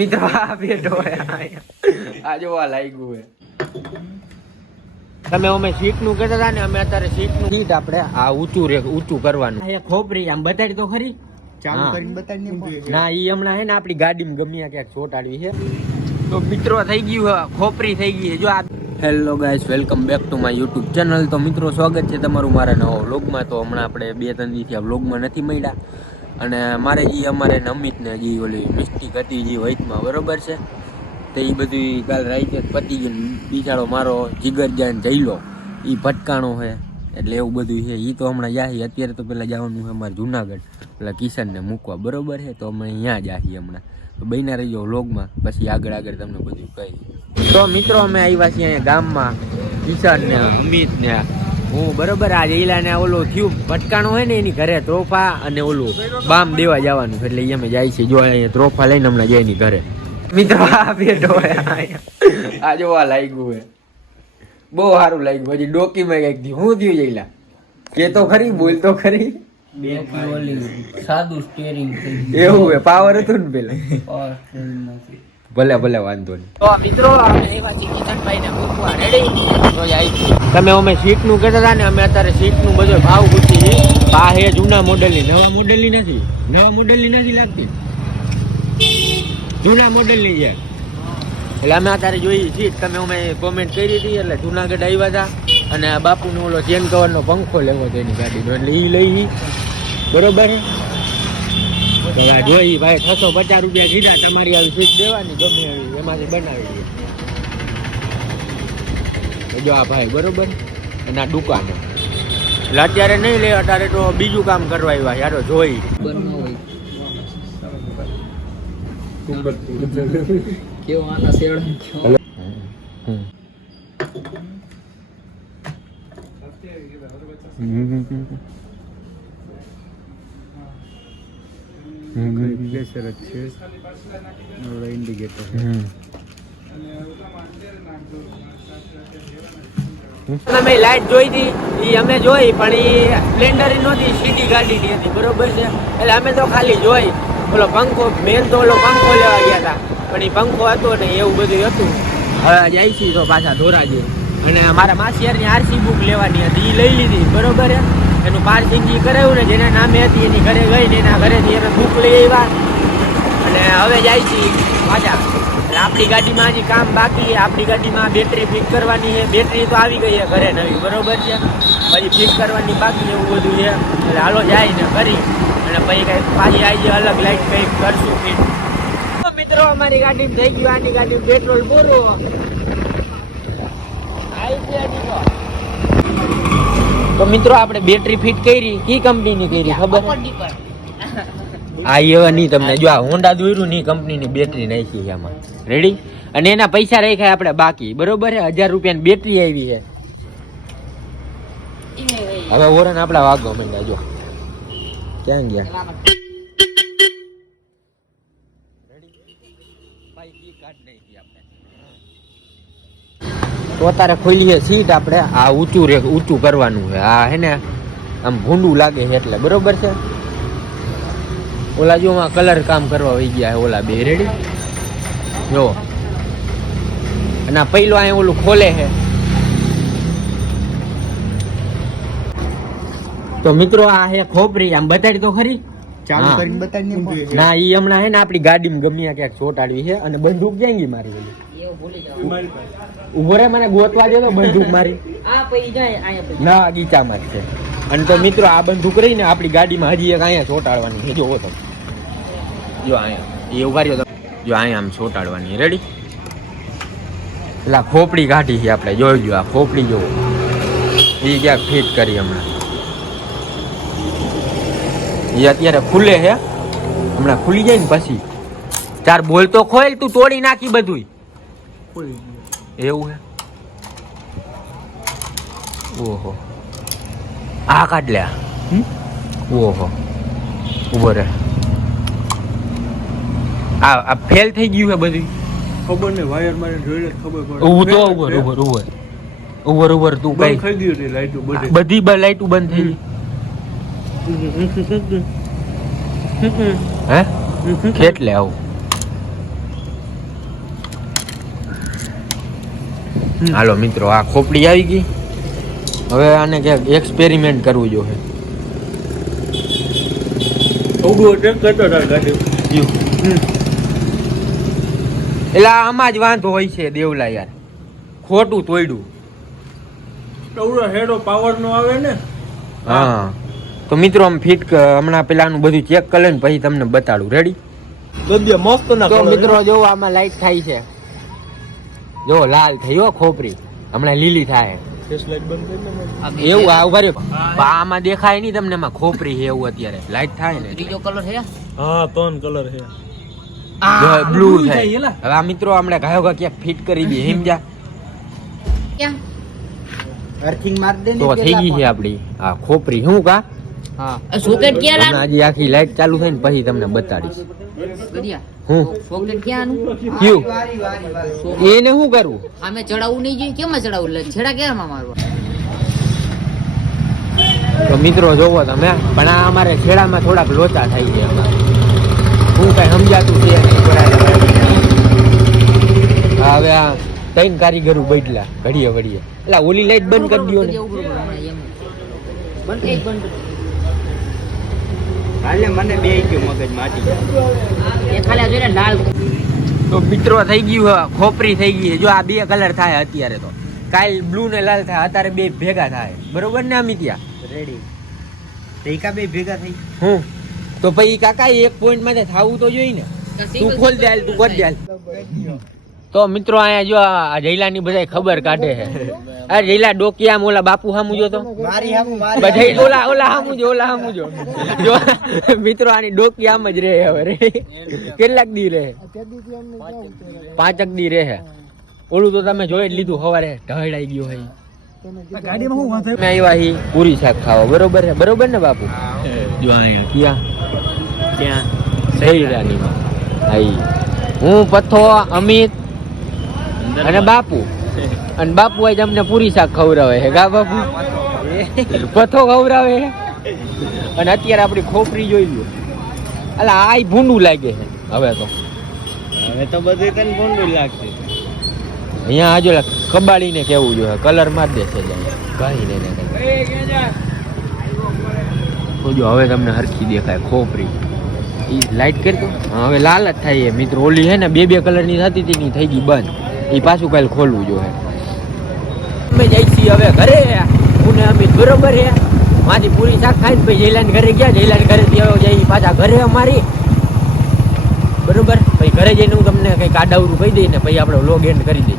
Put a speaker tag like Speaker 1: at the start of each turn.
Speaker 1: મિત્રો આ બેઠો આ જોવા લાગ્યું હે તમે અમે સીટનું કહેતા હતા ને અમે અત્યારે સીટનું સીટ આપણે આ ઊંચું રે ઊંચું કરવાનું. આ ખોપરી આમ બતાડી તો ખરી?
Speaker 2: ચાલુ. કરીને બતાડી
Speaker 1: ના ઈ હમણાં હે ને આપણી ગાડીમાં ગમ્યા ક્યાંક ચોટાડવી છે. તો મિત્રો થઈ ગયું ખોપરી થઈ ગઈ છે. જો આ hello guys welcome back to my YouTube channel તો મિત્રો સ્વાગત છે તમારું મારા નવા વ્લોગમાં તો હમણાં આપણે બે ત્રણ દિવસથી આ વ્લોગમાં નથી મળ્યા. અને મારે જે અમારે અમિતને જે ઓલી મિસ્ટેક હતી જે વૈતમાં બરોબર છે? તો એ બધું કાલ રાઈતે પતી ગયું બિચારો મારો જીગર જાન જઈલો એ ભટકાણો છે એટલે એવું બધું છે. એ તો હમણાં જાહી અત્યારે તો પહેલાં જવાનું છે અમારે જુનાગઢ. પેલા કિશનને મૂકવા, બરોબર છે? તો અમે અહીંયા જાહી હમણાં. તો બન્યા રહીજો વ્લોગમાં, પછી આગળ આગળ તમને બધું કહી તો મિત્રો, અમે આવ્યા છીએ ગામમાં કિશન ને અમિત ને હું બરોબર આ જઈલા ને ઓલું થયું ભટકાણો હોય ને એની ઘરે ત્રોફા અને ઓલું બામ દેવા જવાનું. એટલે અમે જાય છે જો અહીંયા ત્રોફા લઈને હમણાં જાય એની ઘરે. મિત્રો આ બેઠો આ જોવા લાગ્યું હે. બહુ સારું લાગ્યું. પછી ડોકીમાં કંઈક થયું. હું થયું જઈલા કે તો ખરી બોલ તો ખરી.
Speaker 3: બેટરી ઓલી સાદું
Speaker 1: એવું હે? પાવર હતું ને પેલા?
Speaker 3: પાવર નથી.
Speaker 1: ભલે ભલે વાંધો નહીં. તો મિત્રો અમે કિશનભાઈ ને મૂકવા. રેડી તમે અમે સીટનું કહેતા હતા ને અમે અત્યારે સીટનું બધો ભાવ પૂછી છીએ. આ હે જૂના મોડેલની નવા મોડેલની નથી. નવા મોડેલની નથી લાગતી. જૂના મોડેલની છે. એટલે અમે અત્યારે જોઈ સીટ તમે અમે કોમેન્ટ કરી હતી એટલે જુનાગઢ આવ્યા હતા. અને આ બાપુનો ઓલો ચેન કવરનો પંખો લેવો હતો એની ગાડીનો. એટલે એ લઈ બરોબર? જોઈ ભાઈ છસો પચાસ રૂપિયા કીધા તમારી આવી સીટ દેવાની ગમે એવી એમાંથી બનાવી દઈએ જો આ ભાઈ બરોબર? અને આ દુકાન. એટલે અત્યારે નહીં લે અત્યારે તો બીજું કામ કરવા આવ્યા યારો જોઈ.
Speaker 3: કેવો આના શેડા
Speaker 1: અમે લાઈટ જોઈ હતી એ અમે જોઈ, પણ એ સ્પ્લેન્ડર નહોતી, સીટી ગાડીની હતી, બરોબર છે? એટલે અમે તો ખાલી જોઈ. ઓલો પંખો, મેન તો ઓલો પંખો લેવા ગયા હતા. પણ એ પંખો હતો ને એવું બધું હતું. હવે જાય છે તો પાછા ધોરાજી અને મારા માસિયારની આરસી બુક લેવાની હતી એ લઈ લીધી, બરોબર એનું પાર્સિંગ જે કરાવ્યું ને, જેના નામે હતી, એની ઘરે ગઈ ને એના ઘરેથી એને બુક લઈ આવ્યા. અને હવે જાય છે પાછા. આપણી ગાડીમાં હજી કામ બાકી આપણી ગાડીમાં બેટરી ફિટ કરવાની છે. બેટરી તો આવી ગઈ છે ઘરે નવી, બરોબર છે? પછી ફિટ કરવાની બાકી એવું બધું છે. એટલે હાલો જાય ને કરી અને પછી કંઈક પાછી આવી જાય, અલગ લાઈટ કંઈક કરશું. ફિટ મિત્રો, અમારી ગાડીમાં થઈ ગયું, આની ગાડી પેટ્રોલ પૂરું. તો મિત્રો, આપણે બેટરી ફિટ કરી, કી કંપનીની કરી, ખબર? આ એવા નહીં તમને, જો આ હોન્ડા દોર્યું ની કંપનીની બેટરી નાખી આમાં. રેડી અને એના પૈસા રાખ્યા આપણે બાકી. બરોબર છે? હજાર રૂપિયાની બેટરી આવી છે. હવે ઓરન આપણા વાગો માંડ્યા, જો. ક્યાં ગયા? તો અત્યારે ખોલીએ સીટ આપણે. આ ઊંચું રે ઊંચું કરવાનું છે. આ હે ને આમ ભૂંડું લાગે છે એટલે. બરોબર છે? ઓલા જો આમાં કલર કામ કરવા વહી ગયા છે ઓલા બે. રેડી જો. અને આ પહેલો અહીંયા ઓલું ખોલે છે. તો મિત્રો આ હે ખોપરી. આમ બતાડી તો ખરી.
Speaker 2: ચાલુ કરીને બતાડી
Speaker 1: ના ઈ હમણાં હે ને આપણી ગાડીમાં ગમ્યા ક્યાંક ચોટાડવી છે અને બંદૂક જાય મારી ઓલી ઊભો રે મને ગોતવા દે તો બંદૂક મારી. ના ગીચામાં જ છે. અને તો મિત્રો આ બંદૂક રહીને આપણી ગાડીમાં હજી એક અહીંયા ચોટાડવાની છે. જોવો તમે જો અહીંયા. એ ઊભા રહ્યો તમે જો અહીંયા આમ ચોટાડવાની. રેડી એટલે આ ખોપડી કાઢી છે આપણે. જોઈ જો આ ખોપડી જોવો. એ ક્યાંક ફિટ કરી હમણાં. એ અત્યારે ખુલે છે. હમણાં ખુલી જાય ને પછી. ચાર બોલ તો ખોલ તું તોડી નાખી બધુંય એવું હે? ઓહો. આ કાઢ લે. ઓહો. ઊભો રે આ આ ફેલ થઈ ગયું હે બધી?
Speaker 2: ખબર ને વાયર મારે જોઈને ખબર પડે.
Speaker 1: ઊભો તો ઊભો ઊભો ઊભો. તું કઈ.
Speaker 2: બંધ થઈ ગયું હતી લાઈટો બધી.
Speaker 1: બધી બ લાઈટો બંધ થઈ ગઈ. હે? કેટલે આવું. હાલો મિત્રો આ ખોપડી આવી ગઈ. હવે આને ક્યાંક એક્સપેરિમેન્ટ કરવું જોઈએ. એટલે આમાં જ વાંધો હોય છે દેવલા યાર. ખોટું તોડ્યું
Speaker 2: ટવડો હેડો પાવર નો આવે ને.
Speaker 1: હા. તો મિત્રો આમ ફિટ હમણાં પેલાનું બધું ચેક કરી ને પછી તમને બતાડું. રેડી તો મિત્રો જો આમાં લાઈટ થાય છે. જો લાલ થયો ખોપરી. હમણાં લીલી થાય.
Speaker 2: ફેસ લાઈટ બંધ કરી ને
Speaker 1: એવું આ ઊભા રહ્યો. આમાં દેખાય નહીં તમને એમાં ખોપરી છે એવું અત્યારે. લાઈટ થાય ને
Speaker 3: ત્રીજો કલર છે?
Speaker 2: હા ત્રણ કલર છે.
Speaker 1: બ્લુ થાય. હવે આ મિત્રો આપણે ગાયો ગા ક્યાંક ફિટ કરી દઈએ
Speaker 3: હિમજા
Speaker 2: અર્થિંગ માર દે
Speaker 1: તો થઈ ગઈ છે આપડી આ ખોપરી શું કા?
Speaker 3: હા સોકેટ ક્યાં લાગ
Speaker 1: આખી લાઈટ ચાલુ થાય ને પછી તમને બતાડીશ. હું?
Speaker 3: ક્યાં?
Speaker 1: એને શું કરવું
Speaker 3: અમે ચડાવવું નહીં જોઈએ? કેમ ચડાવવું લે છેડા કેમ મારવા?
Speaker 1: તો મિત્રો જોવો તમે પણ આ અમારે ખેડામાં થોડાક લોચા થાય છે હું કઈ સમજાતું છે હવે આ ત્રણ કારીગરો બદલા ઘડીએ ઘડીએ. એટલે ઓલી લાઈટ બંધ કરી દો ને.
Speaker 3: બંધ બંધ.
Speaker 2: હાલે મને બે ગયું મગજ માટી
Speaker 3: ખાલી આ જોઈને લાલ
Speaker 1: તો મિત્રો થઈ ગયું ખોપરી થઈ ગઈ છે. જો આ બે કલર થાય અત્યારે તો. કાલ બ્લુ ને લાલ થાય અત્યારે બે ભેગા થાય. બરોબર ને અમિત્યા?
Speaker 2: રેડી બે ભેગા થઈ?
Speaker 1: હું? તો પછી કાકા એક પોઈન્ટમાં થાવું તો જોઈએ ને. તું ખોલ દે તું કર દે. તો મિત્રો અહીંયા જો આ જયલાની બધા ખબર કાઢે છે. આ જયલા ડોકિયા ઓલા બાપુ હામુ જો તો બધા ઓલા ઓલા હામુ જો ઓલા હામુ જો જો મિત્રો આની ડોકી આમ જ રહે હવે રે. કેટલાક દી રહે. પાંચક દી રહે. ઓલું તો તમે જોઈ જ લીધું સવારે ઢળાઈ ગયું હોય.
Speaker 2: ગાડીમાં હું વાંધો
Speaker 1: અમે આવ્યા હી પૂરી શાક ખાવા. બરોબર છે? બરોબર ને બાપુ?
Speaker 2: જો અહીંયા
Speaker 1: ક્યાં?
Speaker 2: ત્યાં
Speaker 1: રાની હાઈ. હું પથ્થો અમિત અને બાપુ. અને બાપુ આજ અમને પૂરી શાક ખવડાવે છે. ગા બાપુ? પથ્થો ખવડાવે છે. અને અત્યારે આપણી ખોપરી જોઈ લો અલા આ ભૂંડું લાગે છે. હવે તો.
Speaker 2: હવે તો બધું તને ભૂંડું લાગશે.
Speaker 1: અહીંયા આજો કબાડીને કેવું જોઈએ કલર માર દેશે કઈ ને કઈ જો? હવે તમને હરખી દેખાય ખોપરી. એ લાઈટ કરી દો. હવે લાલ જ થાય એ. મિત્રો ઓલી છે ને બે બે કલરની થતી હતી ની થઈ ગઈ બંધ. એ પાછું કાલે ખોલવું જોઈએ અમે જઈ છીએ હવે ઘરે. હું ને બરોબર હે. માથી પૂરી શાક ખાઈને પછી જયલાન ઘરે ગયા. જયલાન ઘરે જઈ પાછા ઘરે અમારી. બરોબર? પછી ઘરે જઈને હું તમને કંઈક આડાવરું કહી દઈને પછી આપણે લોગ એન્ડ કરી દઈએ